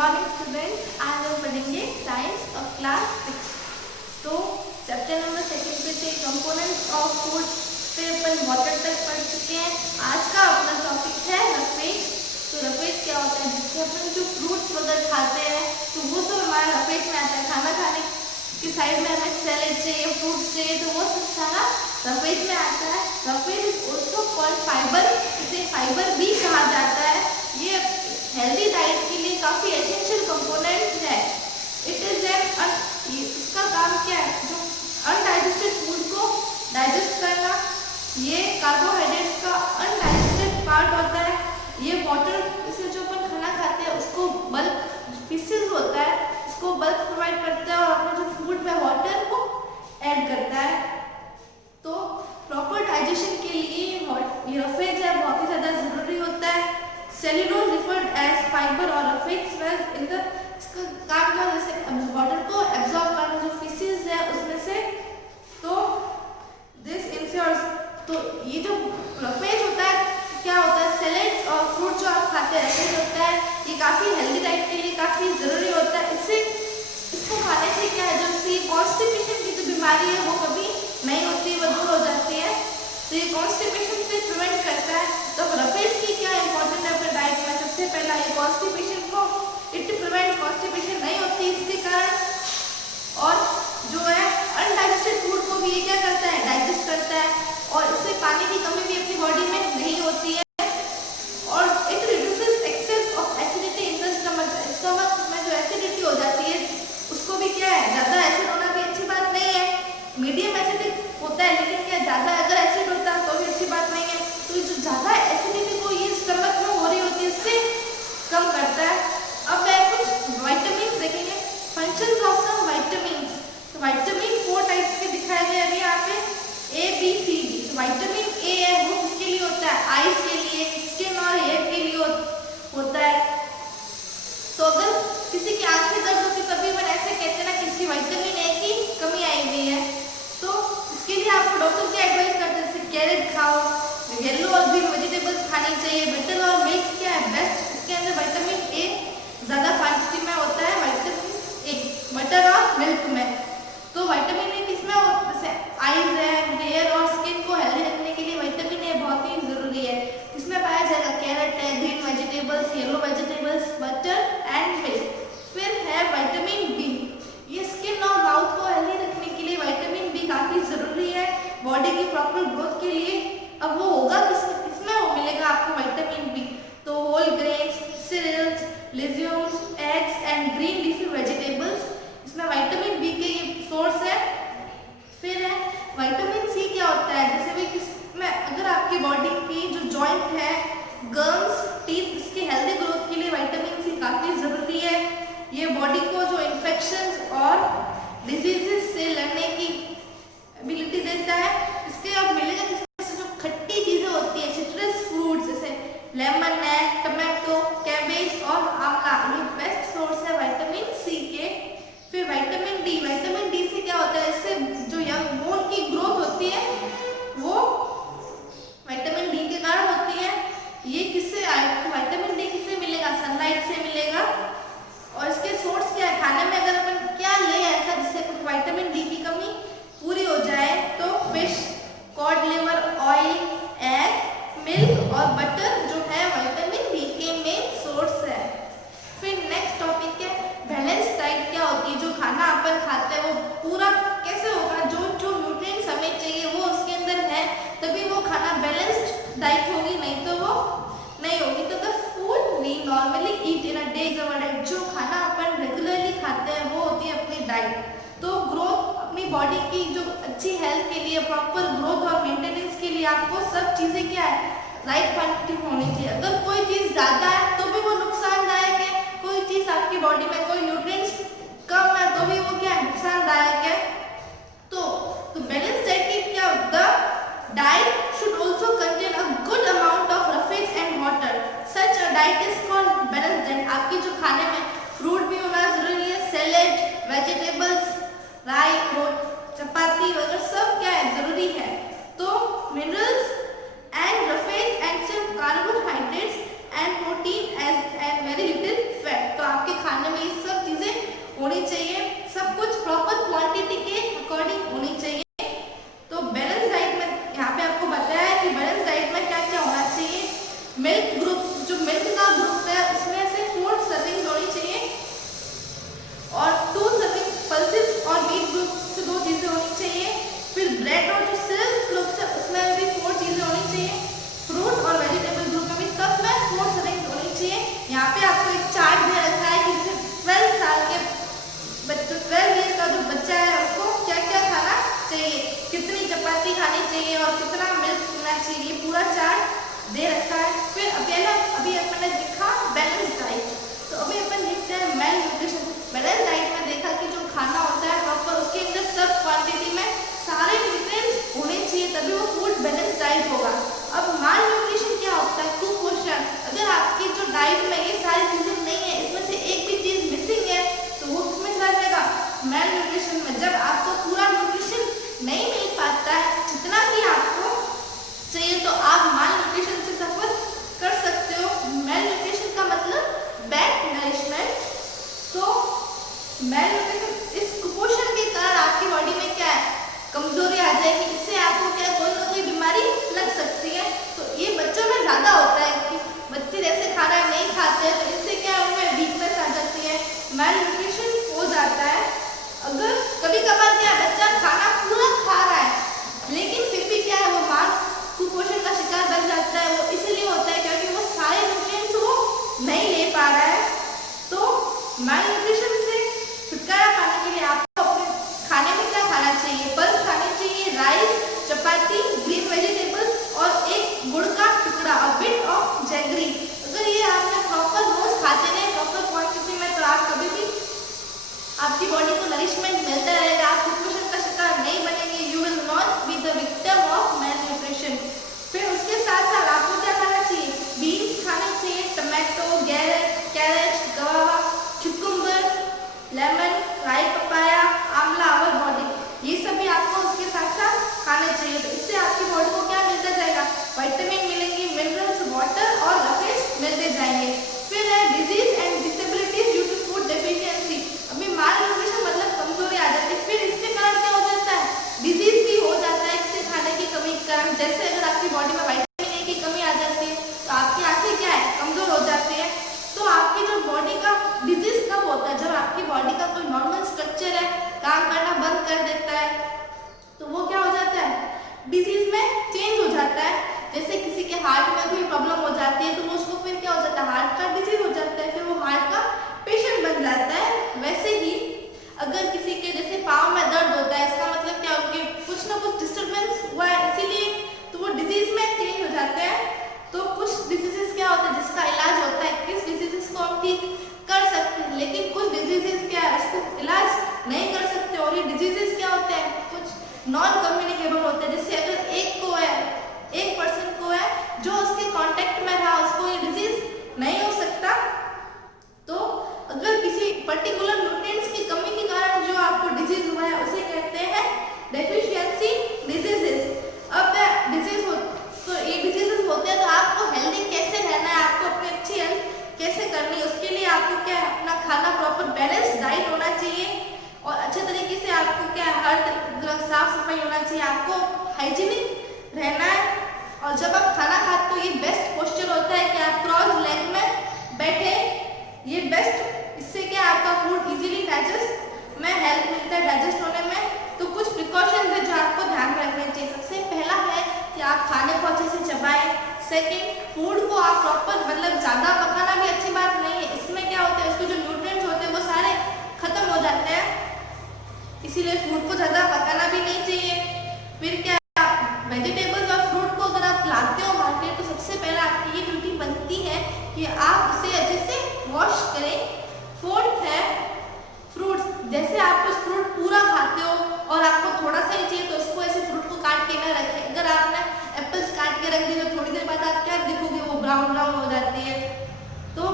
Morning students, आज हम पढ़ेंगे साइंस ऑफ क्लास 6। तो चैप्टर नंबर 2 पे थे कंपोनेंट्स ऑफ फूड पे अपन वाटर तक पढ़ चुके हैं। आज का अपना टॉपिक है रफेज। तो रफेज क्या होता है? जिससे अपन जो फ्रूट्स वगैरह खाते हैं तो वो सब हमारा रफेज में आता है। खाना खाने की साइड में हमें सैलेड चाहिए, फ्रूट्स चाहिए, तो वो सब सारा रफेज में आता है। Roughage is also called fibre, इसे फाइबर भी कहा जाता है। ये हेल्दी डाइट के लिए काफी एसेंशियल कंपोनेंट है। इट इज इसका काम क्या है? जो अनडाइजेस्टेड फूड को डाइजेस्ट करना। ये कार्बोहाइड्रेट्स का अनडाइजेस्टेड पार्ट होता है। ये वाटर से जो अपन खाना खाते हैं उसको बल्क पीसेस होता है, इसको बल्क प्रोवाइड करता है और अपना जो फूड में वाटर को ऐड करता है। तो प्रॉपर डाइजेशन के लिए ये रफेज है बहुत ही ज्यादा जरूरी होता है। सेल्यूलोज रिफर्ड एज फाइबर और रफेज वेल्स इन द, इसका काम क्या है? जैसे वाटर को एब्जॉर्ब करना जो फीसेस है उसमें से। तो दिस इंश्योर्स, तो ये जो रफेज होता है क्या होता है? सैलेड्स और फ्रूट जो आप खाते हैं रफेज होता है। ये काफी हेल्दी डाइट के लिए काफी जरूरी होता है। इसको खाने से क्या है, जो कॉन्स्टिपेशन की जो बीमारी है वो कभी नहीं होती, वो दूर हो जाती है। तो ये कॉन्स्टिपेशन से प्रिवेंट करता है। तो रफेज की क्या इंपॉर्टेंट है अपने डाइट में? सबसे पहला ये कॉन्स्टिपेशन को इट प्रिवेंट कॉन्स्टिपेशन नहीं होती इसके कारण। और जो है अनडाइजेस्टेड फूड को भी ये क्या करता है? डाइजेस्ट करता है। और इससे पानी की कमी भी अपनी बॉडी में नहीं होती है। और it reduces excess of acidity in the stomach. Stomach में जो एसिडिटी हो जाती है उसको भी क्या है, ज्यादा एसिड होना भी अच्छी बात नहीं है। मीडियम एसिडिक होता है, लेकिन क्या ज्यादा अगर एसिड होता है तो भी अच्छी बात नहीं है। तो ये जो ज्यादा एसिडिटी को ये स्टमक में हो रही होती है उससे कम करता है। अब मैं कुछ विटामिन देखेंगे, फंक्शंस ऑफ सम विटामिन्स। तो विटामिन 4 टाइप्स के दिखाए गए अभी यहाँ पे A, B, C, D। तो विटामिन A है वो किसके लिए होता है? आईज के लिए, स्किन और हेयर के लिए होता है। तो अगर किसी की आंख में दर्द होती तभी अपन ऐसे कहते हैं ना कि इसकी विटामिन A की कमी आई हुई है। तो इसके लिए आपको डॉक्टर क्या एडवाइस करते हैं? जैसे कैरेट खाओ, येलो और ग्रीन वेजिटेबल्स खानी चाहिए। बटर और मिल्क क्या है बेस्ट? इसके अंदर विटामिन A ज्यादा क्वांटिटी में होता है, विटामिन A बटर और मिल्क में। तो विटामिन A किसमें होता है? जैसे आईज है, हेयर और स्किन को हेल्दी रखने के लिए विटामिन A बहुत ही जरूरी है। किसमें पाया जाएगा? कैरेट है, green vegetables, yellow vegetables, butter and milk. फिर है विटामिन B। ये स्किन और माउथ को हेल्दी रखने के लिए विटामिन B काफी जरूरी है बॉडी की प्रॉपर ग्रोथ के लिए। अब वो होगा किसमें वो मिलेगा आपको विटामिन B? तो whole grains, cereals, legumes, eggs and green leafy vegetables, इसमें विटामिन B के ये सोर्स है। फिर है विटामिन C क्या होता है? जैसे भी किसमें अगर आपकी बॉडी की जो जॉइंट है, गम्स, टीथ, इसकी हेल्दी ग्रोथ के लिए विटामिन C काफी जरूरी है। ये बॉडी को जो इन्फेक्शंस और डिजीजेस से लड़ने की एबिलिटी देता है। इसके अब मिलेगा किसमें? जो खट्टी चीजें होती है, सिट्रस फ्रूट्स जैसे लेमन है, टमाटो, कैबेज और आंवला, ये बेस्ट सोर्स है विटामिन C के। फिर विटामिन D। विटामिन D से क्या होता है? इससे जो यंग बोन की ग्रोथ होती है वो विटामिन D के कारण होती है। ये किससे आएगा? विटामिन D किससे मिलेगा? सनलाइट से मिलेगा। और इसके सोर्स क्या है? खाने में अगर अपन क्या ले ऐसा जिससे कुछ विटामिन D की कमी पूरी हो जाए तो fish, cod liver oil, egg, milk और बटर जो है विटामिन D के मेन सोर्स है। फिर नेक्स्ट टॉपिक है बैलेंस डाइट। क्या होती है? जो खाना अपन खाते हैं वो पूरा कैसे होगा? जो जो न्यूट्रिएंट्स हमें चाहिए वो उसके अंदर है, तभी वो खाना बैलेंस्ड डाइट होगी, नहीं तो वो नहीं होगी। तो the food we normally eat in a day is our diet. जो खाना अपन रेगुलरली खाते हैं वो होती है अपनी डाइट। तो ग्रोथ, अपनी बॉडी की जो अच्छी हेल्थ के लिए, प्रॉपर ग्रोथ और मेंटेनेंस के लिए आपको सब चीजें क्या है? राइट क्वांटिटी में होनी चाहिए। अगर कोई चीज ज्यादा है तो भी वो नुकसानदायक है, कोई चीज आपकी बॉडी में कोई न्यूट्रिएंट्स कम है तो भी वो क्या है? नुकसानदायक है। तो बैलेंस डाइट की क्या? The diet should also contain a good amount of roughage and water. Such a diet is called balance diet. आपकी जो खाने में फ्रूट भी होना जरूरी है, सैलेड, वेजिटेबल्स, राई, चपाती वगैरह सब क्या है? जरूरी है। तो मिनरल्स एंड रफेज एंड सिर्फ carbohydrates and protein and very little fat. तो आपके खाने ब्रेड और जो सिर्फ ग्रुप्स है उसमें भी 4 चीजें होनी चाहिए। फ्रूट और वेजिटेबल ग्रुप में भी सब में 4 सर्विंग्स होनी चाहिए। यहाँ पे आपको एक चार्ट दे रखा है कि जैसे 12 साल के बच्चों 12 ईयर का जो बच्चा है उसको क्या क्या खाना चाहिए, कितनी चपाती खानी चाहिए और कितना मिल्क पीना चाहिए, पूरा चार्ट दे रखा है। फिर अभी अपन ने देखा बैलेंस डाइट, तो अभी अपन देखते हैं मेल न्यूट्रिशन। बैलेंस डाइट में देखा कि जो खाना होता है प्रॉपर उसके अंदर सब क्वांटिटी में सारे न्यूट्रिएंट्स होने चाहिए, तभी वो फूड बैलेंस डाइट होगा। अब माल न्यूट्रिशन क्या होता है, कुपोषण। अगर आपकी जो डाइट में ये सारी चीजें नहीं है, इसमें से एक भी चीज मिसिंग है, तो वो किसमें चला जाएगा, मेल न्यूट्रिशन में। जब आपको पूरा न्यूट्रिशन नहीं मिल पाता है जितना भी आपको चाहिए, तो आप माल न्यूट्रिशन से सफर कर सकते हो। मेल न्यूट्रिशन का मतलब बैड नरिशमेंट। तो मेल न्यूट्रिशन, इस कुपोषण के कारण आपकी बॉडी में क्या है, कमजोरी आ जाएगी, इससे आपको क्या कोई ना कोई बीमारी लग सकती है। तो ये बच्चों में ज्यादा होता है कि बच्चे जैसे खाना नहीं खाते हैं, तो इससे क्या उनमें वीकनेस आ जाती है, मेल न्यूट्रिशन हो जाता है। अगर कभी कभार क्या बच्चा खाना पूरा खा रहा है लेकिन फिर भी क्या है वो मां कुपोषण का शिकार बन जाता है, वो इसलिए होता है क्योंकि वो सारे न्यूट्रिएंट्स वो नहीं ले पा रहा है। तो मेल न्यूट्रिशन से छुटकारा पाने के लिए आपको अपने खाने में क्या खाना चाहिए, पल्स खानी चाहिए, राइस, चपाती, ग्रीन वेजिटेबल्स और एक गुड़ का टुकड़ा और बिट ऑफ जैगरी। अगर ये आपने प्रॉपर रोज खाते रहे प्रॉपर क्वांटिटी में, तो आप कभी भी आपकी बॉडी को नरिशमेंट मिलता रहेगा, आप कुपोषण का शिकार नहीं बनेंगे। You will not be the victim of male nutrition. फिर उसके साथ साथ आपको क्या खाना चाहिए, बीन्स खाने चाहिए, tomato, carrot, guava, cucumber, lemon, राई पपाया, आंवला और बॉडी, ये सभी आपको उसके साथ साथ खाने चाहिए। तो इससे आपकी बॉडी को क्या मिलता जाएगा, विटामिन मिलेंगे, मिनरल्स, वाटर और रफेज मिलते जाएंगे। फिर है disease and disabilities due to food deficiency. अभी माल न्यूट्रिशन मतलब कमजोरी आ जाती है, फिर इसके कारण क्या हो जाता है, डिजीज भी हो जाता है इससे खाने की कमी के कारण। जैसे अगर आपकी बॉडी में विटामिन ए की कमी आ जाती है तो आपकी आंखें क्या है, कमजोर हो जाती है। तो आपकी जो बॉडी का डिजीज कब होता है, जब आपकी बॉडी का कोई नॉर्मल स्ट्रक्चर है काम करना बंद कर देता है, तो वो क्या हो जाता है, डिजीज में चेंज हो जाता है। जैसे किसी के हार्ट में कोई प्रॉब्लम हो जाती है तो वो उसको फिर क्या हो जाता है, हार्ट का डिजीज हो जाता है, फिर वो हार्ट का पेशेंट बन जाता है। वैसे ही अगर किसी के जैसे पाँव में दर्द होता है, इसका मतलब क्या, उनके कुछ ना कुछ डिस्टर्बेंस हुआ है इसीलिए, तो वो डिजीज में चेंज हो जाते हैं। तो कुछ डिजीजेस क्या होता है जिसका इलाज होता है, किस डिजीजेस को हम ठीक कर सकते हैं, लेकिन कुछ डिजीजेस क्या है उसको इलाज नहीं कर सकते। और ये डिजीजेस क्या होते हैं, कुछ नॉन कम्युनिकेबल होते हैं। जैसे अगर एक पर्सन को है जो उसके कांटेक्ट में रहा, उसको ये डिजीज नहीं हो सकता। तो अगर किसी पर्टिकुलर न्यूट्रिएंट्स की कमी के कारण जो आपको डिजीज हुआ है उसे कहते हैं डेफिशिएंसी डिजीजेस। अब डिजीज हो तो ये डिजीजेस होते हैं, तो आपको हेल्दी कैसे रहना है, आपको अपनी अच्छी हेल्थ कैसे करनी है, उसके लिए आपको क्या है, अपना खाना प्रॉपर बैलेंस डाइट होना चाहिए और अच्छे तरीके से आपको क्या है, हर तरह साफ सफाई होना चाहिए, आपको हाइजीनिक रहना है। और जब आप खाना खाते हो ये बेस्ट पोस्चर होता है कि आप क्रॉस लेग में बैठे, ये बेस्ट, इससे क्या आपका फूड इजीली डाइजेस्ट में हेल्प मिलता है डाइजेस्ट होने में। तो कुछ प्रिकॉशंस है जो आपको ध्यान रखने चाहिए। सबसे पहला है कि आप खाने को अच्छे से चबाएं। सेकंड, फूड को आप प्रॉपर मतलब ज़्यादा पकाना भी अच्छी बात नहीं है, इसमें क्या होता है उसके जो न्यूट्रिएंट्स होते हैं वो सारे खत्म हो जाते हैं, इसीलिए फूड को ज़्यादा पकाना भी नहीं चाहिए। फिर क्या, वेजिटेबल्स और फ्रूट को अगर आप लाते हो मार्केट, तो सबसे पहले आपकी ये ड्यूटी बनती है कि आप उसे अच्छे से वॉश करें। फोर्थ है फ्रूट्स, जैसे आप कुछ फ्रूट पूरा खाते हो और आपको थोड़ा सा ही चाहिए तो उसको ऐसे फ्रूट को काट के ना रखें। अगर आपने एप्पल्स काट के रख दिए तो थोड़ी देर बाद आप क्या देखोगे, वो ब्राउन ब्राउन हो जाती है। तो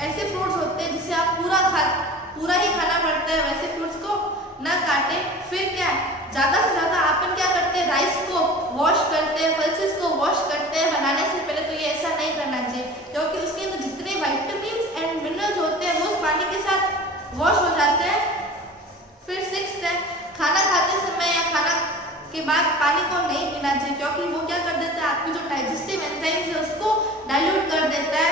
ऐसे फ्रूट्स होते हैं जिसे आप पूरा ही खाना पड़ता है, वैसे फ्रूट्स को ना काटें। फिर क्या है, ज़्यादा से ज़्यादा अपन क्या करते हैं, राइस को वॉश करते हैं, पल्सेस को वॉश करते हैं बनाने से पहले। तो ये ऐसा नहीं करना चाहिए क्योंकि उसके अंदर जितने विटामिन्स एंड मिनरल्स होते हैं वो उस पानी के साथ वॉश हो जाते हैं। फिर सिक्स्थ है, खाना खाते समय या खाना के बाद पानी को नहीं पीना चाहिए क्योंकि वो क्या कर देता है, आपकी जो डाइजेस्टिव एंजाइम्स है उसको डाइल्यूट कर देता है।